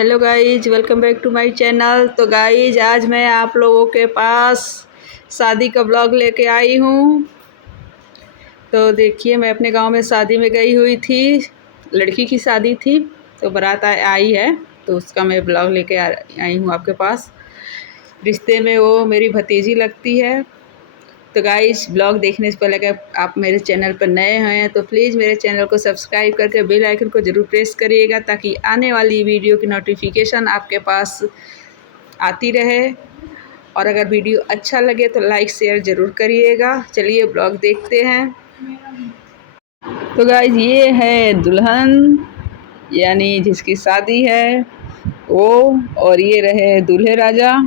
Hello guys, welcome back to my channel. तो guys आज मैं आप लोगों के पास शादी का ब्लॉग लेके आई हूँ। तो देखिए, मैं अपने गांव में शादी में गई हुई थी, लड़की की शादी थी। तो बारात आई है, तो उसका मैं ब्लॉग लेके आई हूँ आपके पास। रिश्ते में वो मेरी भतीजी लगती है। तो गाइस, ब्लॉग देखने से पहले अगर आप मेरे चैनल पर नए हैं तो प्लीज़ मेरे चैनल को सब्सक्राइब करके बेल आइकन को ज़रूर प्रेस करिएगा, ताकि आने वाली वीडियो की नोटिफिकेशन आपके पास आती रहे। और अगर वीडियो अच्छा लगे तो लाइक शेयर ज़रूर करिएगा। चलिए ब्लॉग देखते हैं। तो गाइस, ये है दुल्हन, यानी जिसकी शादी है वो, और ये रहे दूल्हे राजा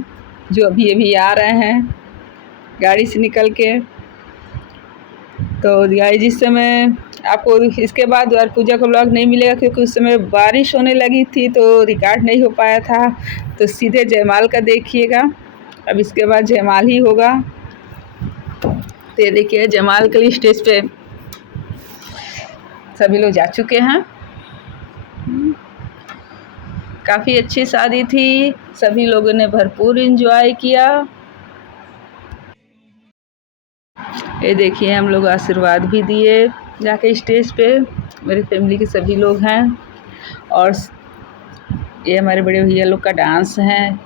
जो अभी अभी आ रहे हैं गाड़ी से निकल के। तो गाइस, जिस समय आपको इसके बाद द्वार पूजा का व्लॉग नहीं मिलेगा, क्योंकि उस समय बारिश होने लगी थी तो रिकॉर्ड नहीं हो पाया था। तो सीधे जयमाल का देखिएगा। अब इसके बाद जयमाल ही होगा। तो ये देखिए, जयमाल के लिए स्टेज पे सभी लोग जा चुके हैं। काफ़ी अच्छी शादी थी, सभी लोगों ने भरपूर एंजॉय किया। ये देखिए, हम लोग आशीर्वाद भी दिए जाके स्टेज पे। मेरी फैमिली के सभी लोग हैं। और ये हमारे बड़े भैया लोग का डांस है।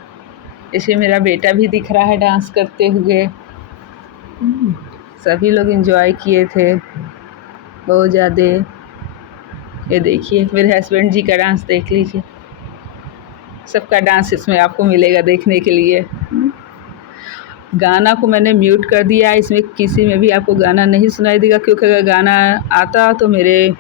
इसमें मेरा बेटा भी दिख रहा है डांस करते हुए। सभी लोग एंजॉय किए थे बहुत ज़्यादा। ये देखिए, मेरे हस्बैंड जी का डांस देख लीजिए। सबका डांस इसमें आपको मिलेगा देखने के लिए। गाना को मैंने म्यूट कर दिया, इसमें किसी में भी आपको गाना नहीं सुनाई देगा, क्योंकि अगर गाना आता तो मेरे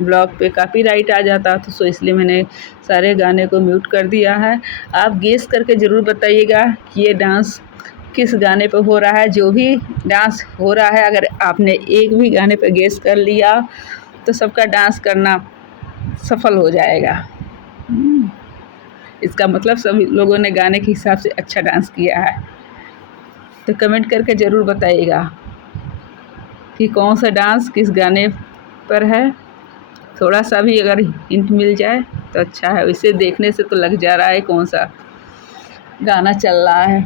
ब्लॉग पे कॉपीराइट आ जाता। तो इसलिए मैंने सारे गाने को म्यूट कर दिया है। आप गेस करके ज़रूर बताइएगा कि ये डांस किस गाने पे हो रहा है। जो भी डांस हो रहा है, अगर आपने एक भी गाने पे गेस कर लिया तो सबका डांस करना सफल हो जाएगा। इसका मतलब सभी लोगों ने गाने के हिसाब से अच्छा डांस किया है। तो कमेंट करके ज़रूर बताइएगा कि कौन सा डांस किस गाने पर है। थोड़ा सा भी अगर हिंट मिल जाए तो अच्छा है। इसे देखने से तो लग जा रहा है कौन सा गाना चल रहा है,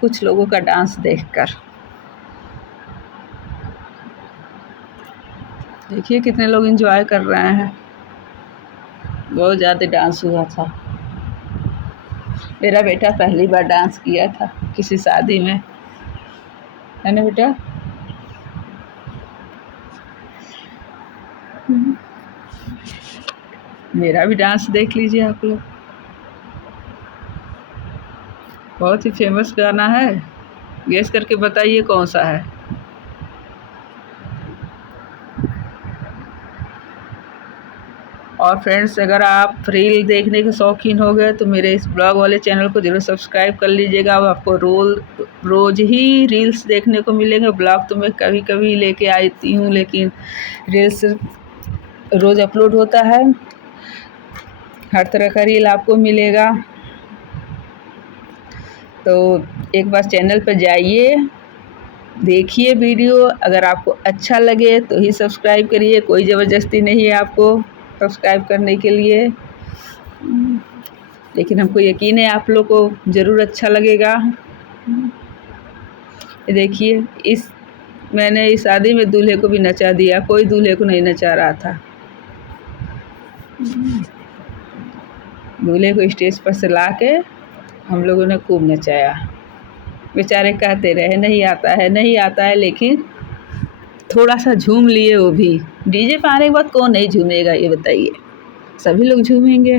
कुछ लोगों का डांस देखकर। देखिए कितने लोग एंजॉय कर रहे हैं। बहुत ज़्यादा डांस हुआ था। मेरा बेटा पहली बार डांस किया था किसी शादी में, है ना बेटा? मेरा भी डांस देख लीजिए आप लोग। बहुत ही फेमस गाना है। गेस करके बताइए कौन सा है। और फ्रेंड्स, अगर आप रील देखने के शौकीन हो गए तो मेरे इस ब्लॉग वाले चैनल को ज़रूर सब्सक्राइब कर लीजिएगा। अब आपको रोज़ ही रील्स देखने को मिलेंगे। ब्लॉग तो मैं कभी कभी लेके आती हूँ, लेकिन रील्स रोज़ अपलोड होता है। हर तरह का रील आपको मिलेगा। तो एक बार चैनल पर जाइए, देखिए वीडियो। अगर आपको अच्छा लगे तो ही सब्सक्राइब करिए, कोई ज़बरदस्ती नहीं है आपको सब्सक्राइब करने के लिए। लेकिन हमको यकीन है आप लोग को ज़रूर अच्छा लगेगा। ये देखिए, मैंने इस शादी में दूल्हे को भी नचा दिया, कोई दूल्हे को नहीं नचा रहा था। दूल्हे को स्टेज पर से ला के हम लोगों ने खूब नचाया। बेचारे कहते रहे नहीं आता है नहीं आता है, लेकिन थोड़ा सा झूम लिए वो भी। डीजे पे आने के बाद कौन नहीं झूमेगा, ये बताइए? सभी लोग झूमेंगे।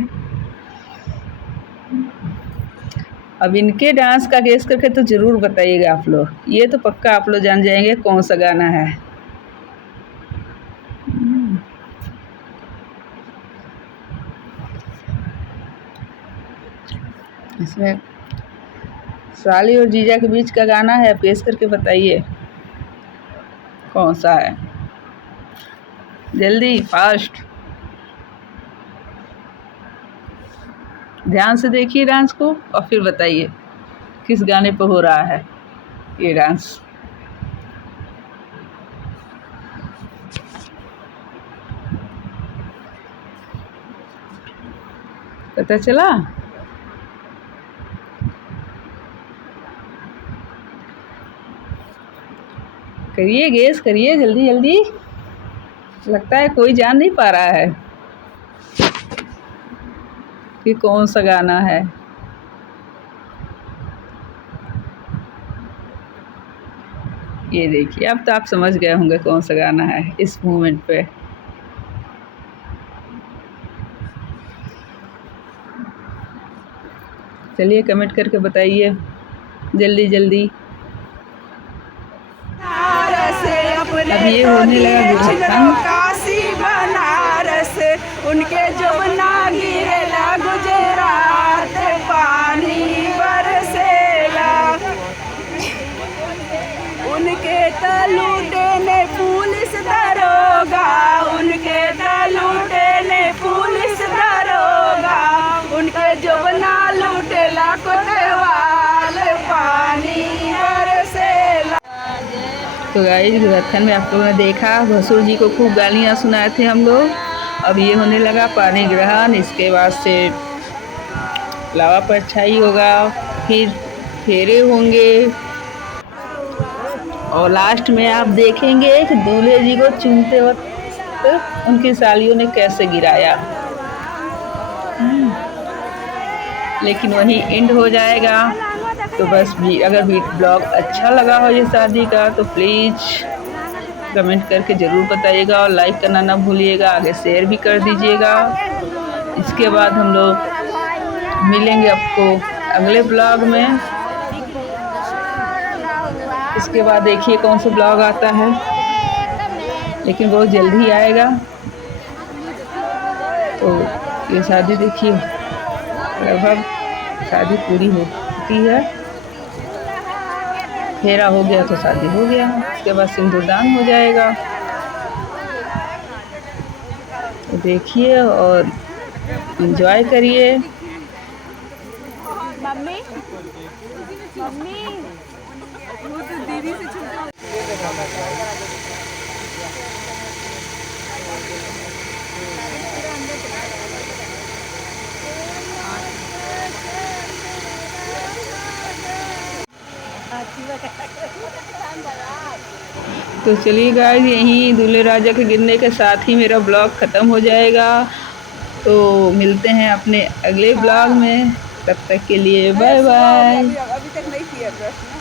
अब इनके डांस का गेस करके तो ज़रूर बताइएगा आप लोग। ये तो पक्का आप लोग जान जाएंगे कौन सा गाना है। इसमें साली और जीजा के बीच का गाना है। गेस करके बताइए कौन सा है। जल्दी, फास्ट। ध्यान से देखिए डांस को और फिर बताइए किस गाने पर हो रहा है ये डांस। पता चला? करिए, गेस करिए जल्दी जल्दी। लगता है कोई जान नहीं पा रहा है कि कौन सा गाना है। ये देखिए, अब तो आप समझ गए होंगे कौन सा गाना है इस मोमेंट पे। चलिए कमेंट करके बताइए जल्दी जल्दी। अब ये होने लगा गुरहत्थन। काशी बनारस उनके जमुना गिरेला गुजरात पानी बरसेला उनके तलूटे ने पुलिस दरोगा उनके तलूटे ने पुलिस दरोगा उनके जमुना लूटेला कोतवाल पानी बरसेला। तो गाइस गुरहत्थन में आप लोगों ने देखा भसुर जी को खूब गालियाँ सुनाए थे हम लोग। अब ये होने लगा पानी ग्रहण। इसके बाद से लावा परछाई होगा, फिर फेरे होंगे और लास्ट में आप देखेंगे कि दूल्हे जी को चूमते वक्त उनकी सालियों ने कैसे गिराया। लेकिन वहीं एंड हो जाएगा। तो बस भी अगर ब्लॉग अच्छा लगा हो ये शादी का तो प्लीज़ कमेंट करके ज़रूर बताइएगा और लाइक करना ना भूलिएगा। आगे शेयर भी कर दीजिएगा। इसके बाद हम लोग मिलेंगे आपको अगले ब्लॉग में। इसके बाद देखिए कौन सा ब्लॉग आता है, लेकिन बहुत जल्दी ही आएगा। तो ये शादी देखिए लगभग शादी पूरी हो चुकी है। फेरा हो गया तो शादी हो गया। उसके बाद सिंदूरदान हो जाएगा। तो देखिए और एंजॉय करिए। मम्मी मम्मी वो तो दीदी से तो चलिए गाइस, यहीं दूल्हे राजा के गिरने के साथ ही मेरा ब्लॉग ख़त्म हो जाएगा। तो मिलते हैं अपने अगले ब्लॉग में। तब तक के लिए बाय बाय। अभी तक नहीं किया प्रश्न।